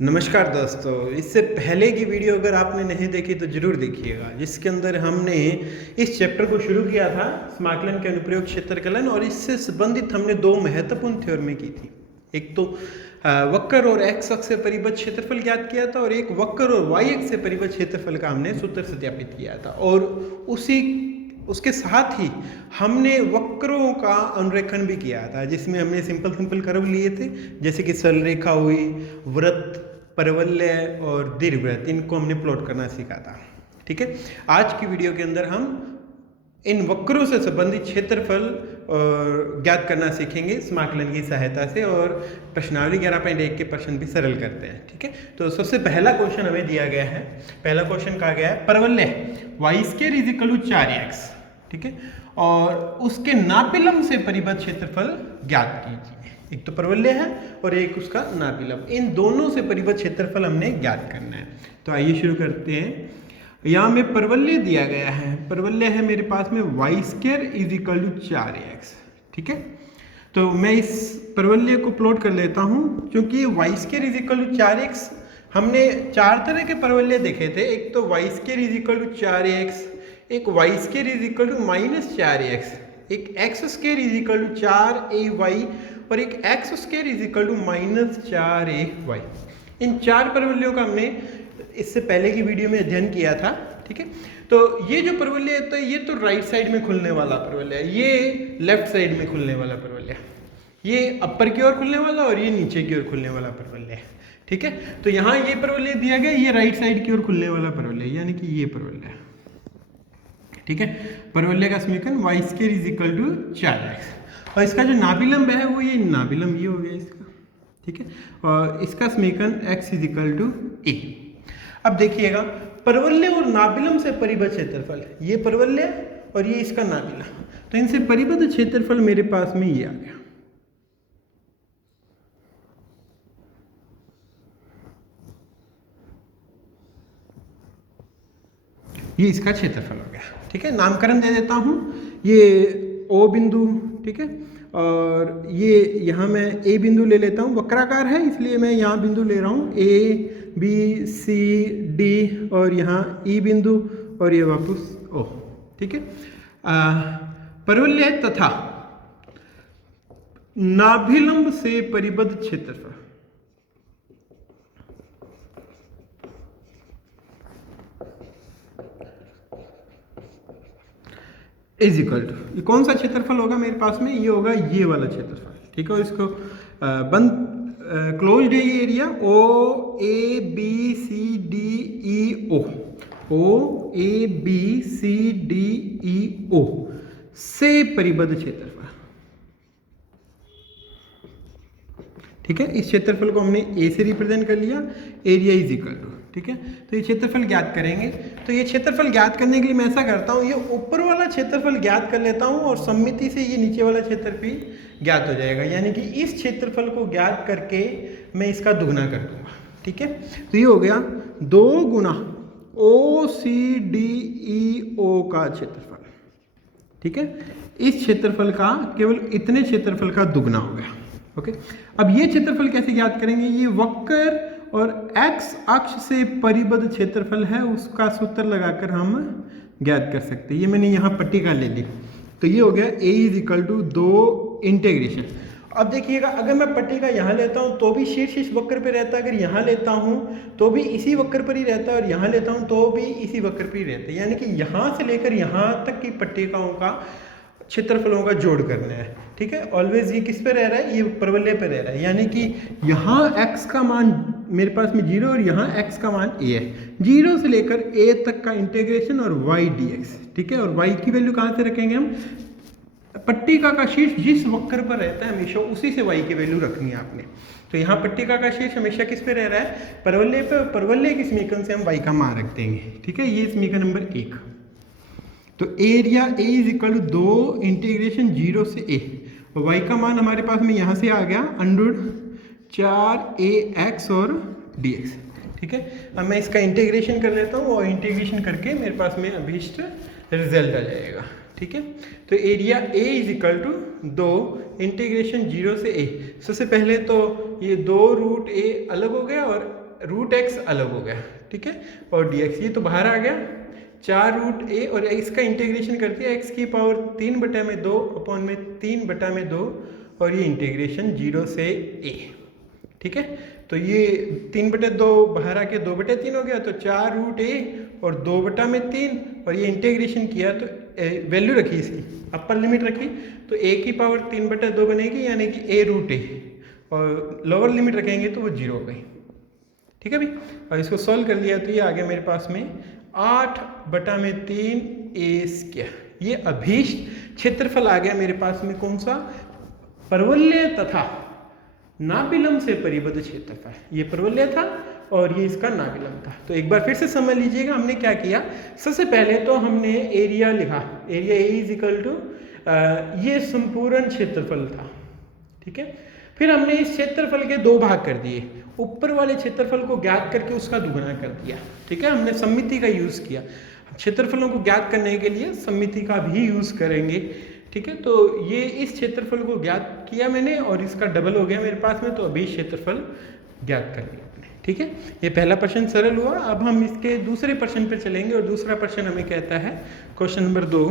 नमस्कार दोस्तों। इससे पहले की वीडियो अगर आपने नहीं देखी तो जरूर देखिएगा, जिसके अंदर हमने इस चैप्टर को शुरू किया था समाकलन के अनुप्रयोग क्षेत्रकलन, और इससे संबंधित हमने दो महत्वपूर्ण थ्योरमें की थी। एक तो वक्र और एक्स अक्ष से परिबद्ध क्षेत्रफल ज्ञात किया था, और एक वक्र और वाई अक्ष से परिबद्ध क्षेत्रफल का हमने सूत्र सत्यापित किया था। और उसके साथ ही हमने वक्रों का अनुरेखण भी किया था, जिसमें हमने सिंपल कर्व लिए थे, जैसे कि सरल रेखा हुई, वृत्त, परवलय और दीर्घवृत्त। इनको हमने प्लॉट करना सीखा था। ठीक है, आज की वीडियो के अंदर हम इन वक्रों से संबंधित क्षेत्रफल ज्ञात करना सीखेंगे समाकलन की सहायता से, और प्रश्नावली 11.1 के प्रश्न भी सरल करते हैं। ठीक है, तो सबसे पहला क्वेश्चन हमें दिया गया है। पहला क्वेश्चन कहा गया है परवलय y² = 4x। ठीक है, और उसके नापिलंब से परिबद्ध क्षेत्रफल ज्ञात कीजिए। एक तो परवलय है और एक उसका नापिलंब, इन दोनों से परिबद्ध क्षेत्रफल हमने ज्ञात करना है। तो आइए शुरू करते हैं। यहाँ में परवलय दिया गया है, परवलय है मेरे पास में y² = 4x। ठीक है, तो मैं इस परवलय को प्लॉट कर लेता हूँ। क्योंकि y² = 4x, हमने चार तरह के परवलय देखे थे। एक तो y² = 4x, एक y² = -4x, एक x² = 4ay और एक x² = -4ay। इन चार परवलयों का हमने इससे पहले की वीडियो में अध्ययन किया था। ठीक है, तो ये जो परवलय है, तो ये तो राइट साइड में खुलने वाला परवलय है, ये लेफ्ट साइड में खुलने वाला परवलय है, ये अपर की ओर खुलने वाला और ये नीचे की ओर खुलने वाला परवलय है। ठीक है, तो यहाँ ये परवलय दिया गया, ये राइट साइड की ओर खुलने वाला परवलय, यानी कि ये परवलय है। ठीक है, परवलय का समीकरण y² = 4x, और इसका जो नाभिलंब है वो ये नाभिलंब ये हो गया इसका। ठीक है, और इसका समीकरण x = a। अब देखिएगा, परवलय और नाभिलंब से परिबद्ध क्षेत्रफल, ये परवलय और ये इसका नाभिलंब, तो इनसे परिबद्ध क्षेत्रफल मेरे पास में ये आ गया। ये इसका क्षेत्रफल हो गया। ठीक है, नामकरण दे देता हूँ, ये O बिंदु। ठीक है, और ये यहाँ मैं A बिंदु ले लेता हूँ, वक्राकार है इसलिए मैं यहाँ बिंदु ले रहा हूँ A B C D, और यहाँ E बिंदु, और ये वापस O। ठीक है, परवलय तथा नाभिलंब से परिबद्ध क्षेत्रफल ये कौन सा क्षेत्रफल होगा मेरे पास में? ये होगा ये वाला क्षेत्रफल। ठीक है, और इसको बंद क्लोज्ड है ये area, O A B C D E O, O A B C D E O से परिबद्ध क्षेत्रफल। ठीक है, इस क्षेत्रफल को हमने A से रिप्रेजेंट कर लिया, एरिया इज इक्वल टू। ठीक है, तो ये क्षेत्रफल ज्ञात करेंगे। तो ये क्षेत्रफल ज्ञात करने के लिए मैं ऐसा करता हूँ, ये ऊपर वाला क्षेत्रफल ज्ञात कर लेता हूँ और सम्मिति से ये नीचे वाला क्षेत्रफल ज्ञात हो जाएगा, यानी कि इस क्षेत्रफल को ज्ञात करके मैं इसका दुगना कर दूंगा। ठीक है, तो ये हो गया 2 गुना OCDEO का क्षेत्रफल। ठीक है, इस क्षेत्रफल का केवल इतने क्षेत्रफल का दुगना हो गया। ओके, अब ये क्षेत्रफल कैसे ज्ञात करेंगे? ये वक्र और x अक्ष से परिबद्ध क्षेत्रफल है, उसका सूत्र लगाकर हम ज्ञात कर सकते हैं। ये मैंने यहाँ पट्टिका ले ली, तो ये हो गया A = 2 इंटीग्रेशन। अब देखिएगा, अगर मैं पट्टिका यहाँ लेता हूँ तो भी शीर्ष इस वक्र पे रहता है, अगर यहाँ लेता हूँ तो भी इसी वक्र पर ही रहता है, और यहाँ लेता हूँ तो भी इसी वक्र पर ही रहता है, यानी कि यहाँ से लेकर यहाँ तक की पट्टिकाओं का क्षेत्रफलों का जोड़ करना है। ठीक है, ऑलवेज ये किस पे रह रहा है? ये परवलय पे रह रहा है, यानी कि यहाँ x का मान मेरे पास में 0 और यहाँ x का मान a है। 0 से लेकर a तक का इंटीग्रेशन और y dx। ठीक है, और y की वैल्यू कहाँ से रखेंगे हम? पट्टिका का शीर्ष जिस वक्र पर रहता है हमेशा उसी से y की वैल्यू रखनी है आपने। तो यहाँ पट्टिका का शीर्ष हमेशा किस पे रह रहा है? परवलय पे। परवलय के समीकरण से हम y का मान रख देंगे। ठीक है, ये समीकरण नंबर 1। तो एरिया A = 2 इंटीग्रेशन 0 से a, और y का मान हमारे पास में यहाँ से आ गया √4ax और dx। ठीक है, अब मैं इसका इंटीग्रेशन कर लेता हूँ, और इंटीग्रेशन करके मेरे पास में अभीष्ट रिजल्ट आ जाएगा। ठीक है, तो एरिया A = 2 इंटीग्रेशन 0 से a। सबसे पहले तो ये 2 √a अलग हो गया और रूट एक्स अलग हो गया, ठीक है, और डी एक्स ये तो बाहर आ गया, 4 रूट ए और इसका इंटीग्रेशन कर दिया एक्स की पावर 3/2 अपॉन में 3/2 और ये इंटीग्रेशन 0 से ए, ठीक है। तो ये 3/2 बाहर आके 2/3 हो गया, तो 4 रूट ए और 2/3 और ये इंटीग्रेशन किया तो वैल्यू रखी इसकी, अपर लिमिट रखी तो ए की पावर 3/2 बनेगी, यानी कि ए रूट ए, और लोअर लिमिट रखेंगे तो वो 0 हो गई, ठीक है भाई। और इसको सॉल्व कर लिया तो ये आ गया मेरे पास में 8/3 ए स्क्वायर। ये अभीष्ट क्षेत्रफल आ गया मेरे पास में, कौन सा, परवलय तथा नाभिलंब से परिबद्ध क्षेत्रफल। ये परवलय था और ये इसका नाभिलंब था। तो एक बार फिर से समझ लीजिएगा हमने क्या किया। सबसे पहले तो हमने एरिया लिखा, area A is equal to ये संपूर्ण क्षेत्रफल था, ठीक है। फिर हमने इस क्षेत्रफल के 2 भाग कर दिए, ऊपर वाले क्षेत्रफल को ज्ञात करके उसका दुगुना कर दिया, ठीक है। हमने सममिति का यूज किया, क्षेत्रफलों को ज्ञात करने के लिए सममिति का भी यूज करेंगे, ठीक है। तो ये इस क्षेत्रफल को ज्ञात किया मैंने और इसका डबल हो गया मेरे पास में, तो अभी क्षेत्रफल ज्ञात कर लिया आपने, ठीक है। ये पहला प्रश्न सरल हुआ। अब हम इसके दूसरे प्रश्न पे चलेंगे और दूसरा प्रश्न हमें कहता है क्वेश्चन नंबर 2।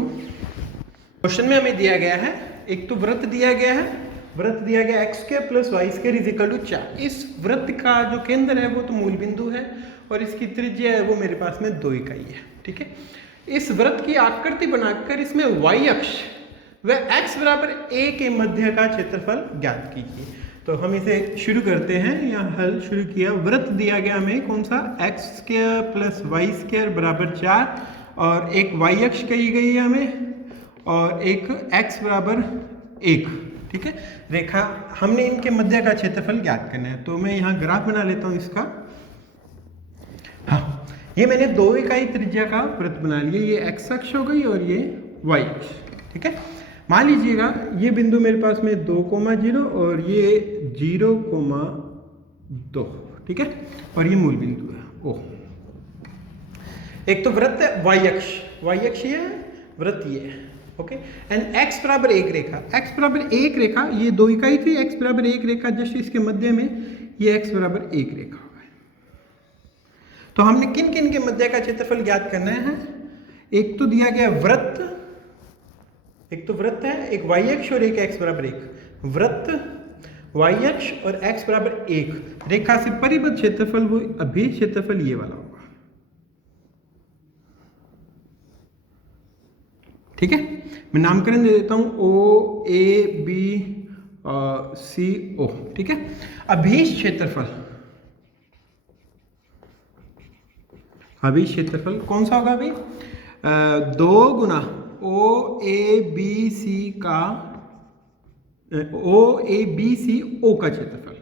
क्वेश्चन में हमें दिया गया है, एक तो वृत्त दिया गया है, वृत्त दिया गया x² + y² is equal to 4। इस वृत्त का जो केंद्र है वो तो मूल बिंदु है और इसकी त्रिज्या है वो मेरे पास में 2 इकाई है, ठीक है। इस वृत्त की आकृति बनाकर इसमें y अक्ष व x बराबर a के मध्य का क्षेत्रफल ज्ञात कीजिए। तो हम इसे शुरू करते हैं, यहाँ हल शुरू किया। वृत्त दिया गया हमें कौन सा, x² + y² बराबर 4 और एक y अक्ष कही गई है हमें और एक x बराबर 1, ठीक है। रेखा हमने इनके मध्य का क्षेत्रफल ज्ञात करना है। तो मैं यहाँ ग्राफ बना लेता हूँ इसका। हाँ, ये मैंने 2 इकाई त्रिज्या का वृत्त बना लिया, ये x अक्ष हो गई और ये y अक्ष, ठीक है। मान लीजिएगा ये बिंदु मेरे पास में 2,0 और ये 0,2, ठीक है, और ये मूल बिंदु है ओ। एक तो वृत्त है y अक्ष ये है, वृत्त ये है, ओके। एंड x बराबर 1 रेखा, x बराबर 1 रेखा, ये 2 इकाई थी, x बराबर 1 रेखा जस्ट इसके मध्य में ये x बराबर 1 रेखा होगा। तो हमने किन किन के मध्य का क्षेत्रफल ज्ञात करना है। एक तो दिया गया वृत्त, एक तो वृत्त है, एक y अक्ष और एक x बराबर 1। वृत्त, y अक्ष और x बराबर 1 रेखा से परिबद्ध क्षेत्रफल वो अभीष्ट क्षेत्रफल ये वाला होगा, ठीक है। मैं नामकरण दे देता हूं O A B C O, ठीक है। अभीष्ट क्षेत्रफल, अभीष्ट क्षेत्रफल कौन सा होगा अभी, 2 गुना O A B C का O A B C O का क्षेत्रफल,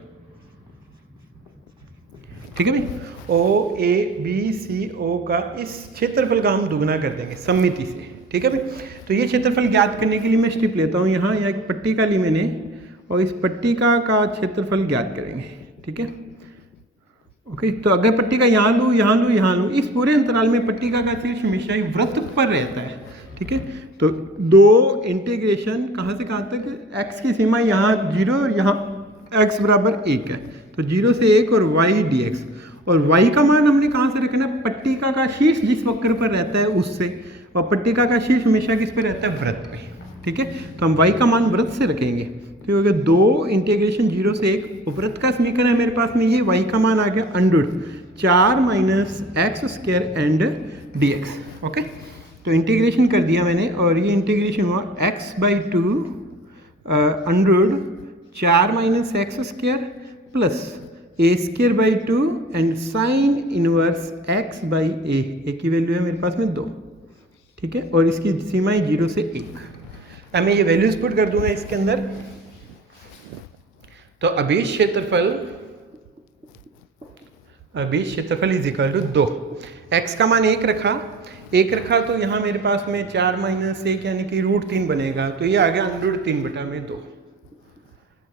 ठीक है भाई। O A B C O का इस क्षेत्रफल का हम दुगुना कर देंगे सममिति से, ठीक है भाई। तो ये क्षेत्रफल ज्ञात करने के लिए मैं स्टेप लेता हूँ। यहाँ एक पट्टिका ली मैंने और इस पट्टिका का क्षेत्रफल ज्ञात करेंगे, ठीक है, ओके। तो अगर पट्टिका यहाँ लूँ, यहाँ लूँ, यहाँ लूँ, इस पूरे अंतराल में पट्टिका का शीर्ष हमेशा ही वृत्त पर रहता है, ठीक है। तो 2 इंटीग्रेशन कहाँ से कहाँ तक, x की सीमा यहाँ 0 और यहाँ x बराबर 1 है, तो 0 से 1 और y dx, और y का मान हमने कहाँ से रखना है, पट्टिका का शीर्ष जिस वक्र पर रहता है उससे, और पट्टिका का शीर्ष हमेशा किस पे रहता है, वृत्त पे, ठीक है। तो हम y का मान वृत्त से रखेंगे, तो अगर 2 इंटीग्रेशन 0 से 1, वृत्त का समीकरण है मेरे पास में, ये y का मान आ गया √4 - x² एंड dx, ओके। तो इंटीग्रेशन कर दिया मैंने और ये इंटीग्रेशन हुआ x/2 √4 - x² plus a²/2 and sine inverse x/a, a की वैल्यू है मेरे पास में 2, ठीक है, और इसकी सीमाएं 0 से 1। अब मैं ये वैल्यूज पुट कर दूंगा इसके अंदर। तो अभीष्ट क्षेत्रफल इज इक्वल टू 2, x का मान 1 रखा तो यहाँ मेरे पास में 4 - 1 यानी कि √3 बनेगा, तो ये आ गया √3/2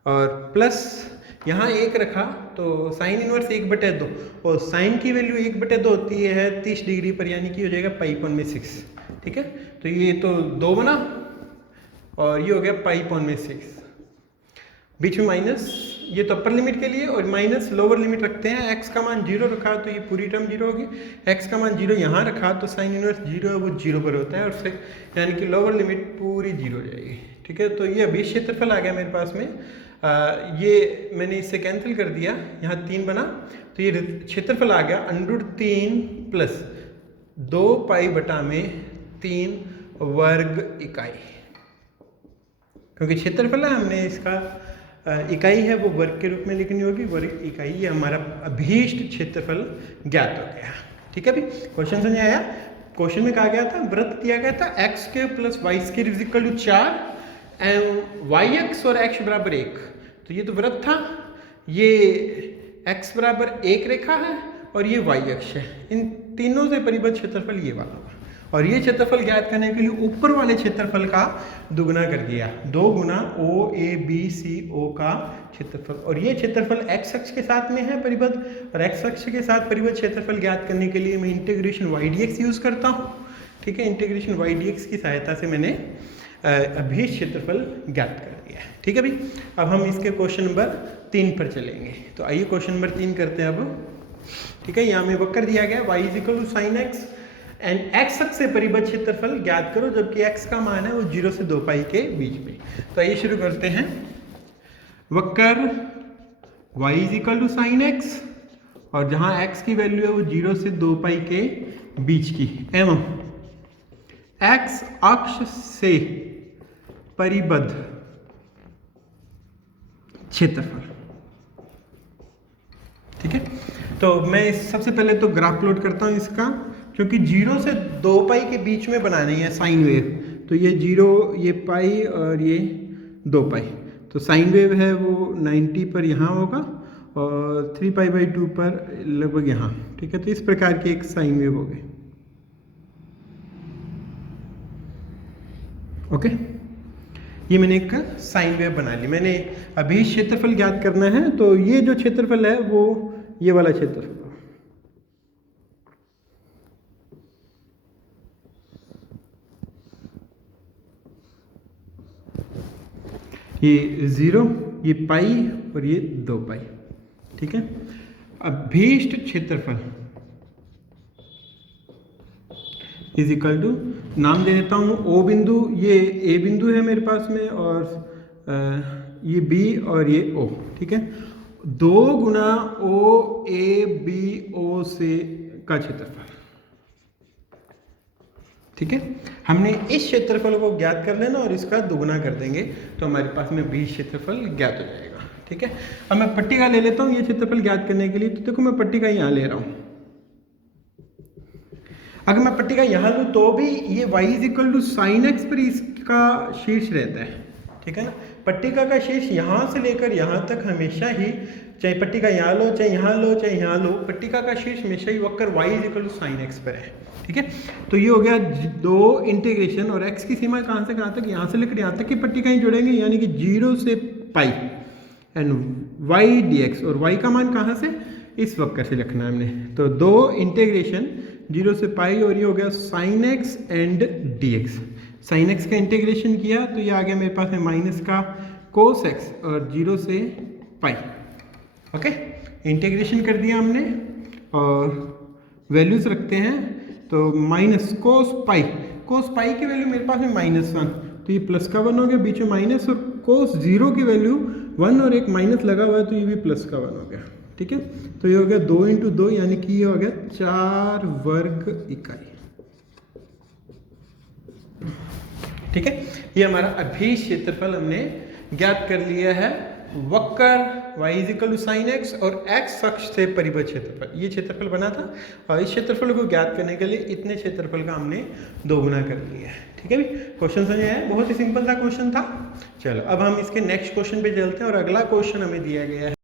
और प्लस यहाँ 1 रखा तो साइन इनवर्स 1/2 और साइन की वैल्यू 1/2 होती है 30 डिग्री पर, यानी कि हो जाएगा π/6, ठीक है। तो ये तो 2 बना और ये हो गया π/6 बीच में माइनस, ये तो अपर लिमिट के लिए, और माइनस लोअर लिमिट रखते हैं। x का मान 0 रखा तो ये पूरी टर्म 0 होगी, x का मान 0 यहाँ रखा तो साइन इनवर्स 0 है वो 0 पर होता है, और से यानी कि लोअर लिमिट पूरी 0 हो जाएगी। ठीक है, तो ये अभी क्षेत्रफल आ गया मेरे पास में। ये मैंने इससे कैंसिल कर दिया, यहाँ 3 बना, तो ये क्षेत्रफल आ गया √3 प्लस 2 पाई बटा में 3 वर्ग इकाई, क्योंकि क्षेत्रफल है हमने इसका इकाई है वो वर्ग के रूप में लिखनी होगी, वर्ग इकाई। ये हमारा अभीष्ट क्षेत्रफल ज्ञात हो गया। ठीक है भाई, क्वेश्चन समझ आया? क्वेश्चन में कहा गया था, वृत्त दिया गया था x² + y² = 4 एवं yx और x बराबर 1। तो ये तो वृत्त था, ये x बराबर 1 रेखा है और ये y अक्ष है, इन तीनों से परिबद्ध क्षेत्रफल ये वाला होगा। और ये क्षेत्रफल ज्ञात करने के लिए ऊपर वाले क्षेत्रफल का दुगुना कर दिया, 2 गुना OABCO का क्षेत्रफल। और ये क्षेत्रफल x अक्ष के साथ में है परिबद्ध, और x अक्ष के साथ परिबद्ध क्षेत्रफल ज्ञात करने के लिए मैं इंटीग्रेशन y dx यूज करता हूँ। ठीक है, इंटीग्रेशन y dx की सहायता से मैंने अभीष्ट क्षेत्रफल ज्ञात कर दिया। ठीक है भाई, अब हम इसके क्वेश्चन नंबर 3 पर चलेंगे। तो आइए क्वेश्चन नंबर 3 करते हैं अब। ठीक है, यहाँ में वक्र दिया गया y = sin x and x अक्ष से परिबद्ध क्षेत्रफल ज्ञात करो, जबकि x का मान है वो 0 से 2 पाई के बीच में। तो आइए शुरू करते हैं। वक्र y = sin x और जहां x की वैल्यू है वो 0 से 2 पाई के बीच की, एवं x अक्ष से परिबद्ध क्षेत्रफल। ठीक है, तो मैं सबसे पहले तो ग्राफ प्लॉट करता हूं इसका, क्योंकि 0 से 2 पाई के बीच में बनानी है साइन वेव। तो ये 0, ये पाई और ये 2 पाई, तो साइन वेव है वो 90 पर यहाँ होगा और 3π/2 पर लगभग यहाँ। ठीक है, तो इस प्रकार की एक साइन वेव हो गई। ओके, ये मैंने एक साइन वेव बना ली। मैंने अभी क्षेत्रफल ज्ञात करना है, तो ये जो क्षेत्रफल है वो ये वाला क्षेत्रफल, ये 0, ये पाई और ये 2 पाई। ठीक है, अभीष्ट क्षेत्रफल = नाम दे देता हूँ O बिंदु, ये A बिंदु है मेरे पास में, और ये B और ये O। ठीक है, 2 गुना OABO से का क्षेत्रफल। ठीक है, हमने इस क्षेत्रफल को ज्ञात कर लेना और इसका दुगुना कर देंगे तो हमारे पास में भी क्षेत्रफल ज्ञात हो जाएगा। ठीक है, अब मैं पट्टिका ले लेता हूँ ये क्षेत्रफल ज्ञात करने के लिए। तो देखो मैं पट्टिका यहाँ ले रहा हूँ, अगर मैं पट्टिका यहाँ लूँ तो भी ये y = sin x पर इसका शीर्ष रहता है। ठीक है ना, पट्टिका का शीर्ष यहाँ से लेकर यहाँ तक हमेशा ही, चाहे पट्टिका यहाँ लो चाहे यहाँ लो चाहे यहाँ लो, पट्टिका का शीर्ष हमेशा ही वक्र y = sin x पर है। ठीक है, तो ये हो गया 2 इंटीग्रेशन, और x की सीमा कहाँ से कहाँ तक, यहाँ से लेकर यहाँ तक की पट्टिकाएं जोड़ेंगे, यानी कि 0 से पाई एंड y dx, और y का मान कहाँ से, इस वक्र से रखना है हमने। तो 2 इंटीग्रेशन 0 से पाई, और ये हो गया sin x and dx। sin x का इंटीग्रेशन किया तो ये आ गया मेरे पास में माइनस का cos x और 0 से पाई। ओके, इंटीग्रेशन कर दिया हमने और वैल्यूज रखते हैं, तो माइनस cos पाई की वैल्यू मेरे पास में -1, तो ये प्लस का 1 हो गया, बीच में माइनस, और cos 0 की वैल्यू 1 और एक माइनस लगा हुआ है तो ये भी प्लस का 1 हो गया। ठीक है, तो ये हो गया 2 × 2, यानी कि ये हो गया 4 वर्ग इकाई। ठीक है, ये हमारा अभीष्ट क्षेत्रफल हमने ज्ञात कर लिया है। वक्र y = sin x और x अक्ष से परिबद्ध क्षेत्रफल, ये क्षेत्रफल बना था, और इस क्षेत्रफल को ज्ञात करने के लिए इतने क्षेत्रफल का हमने दोगुना कर लिया है। ठीक है भाई, क्वेश्चन समझ आया? बहुत ही सिंपल सा क्वेश्चन था। चलो अब हम इसके नेक्स्ट क्वेश्चन पे चलते हैं, और अगला क्वेश्चन हमें दिया गया है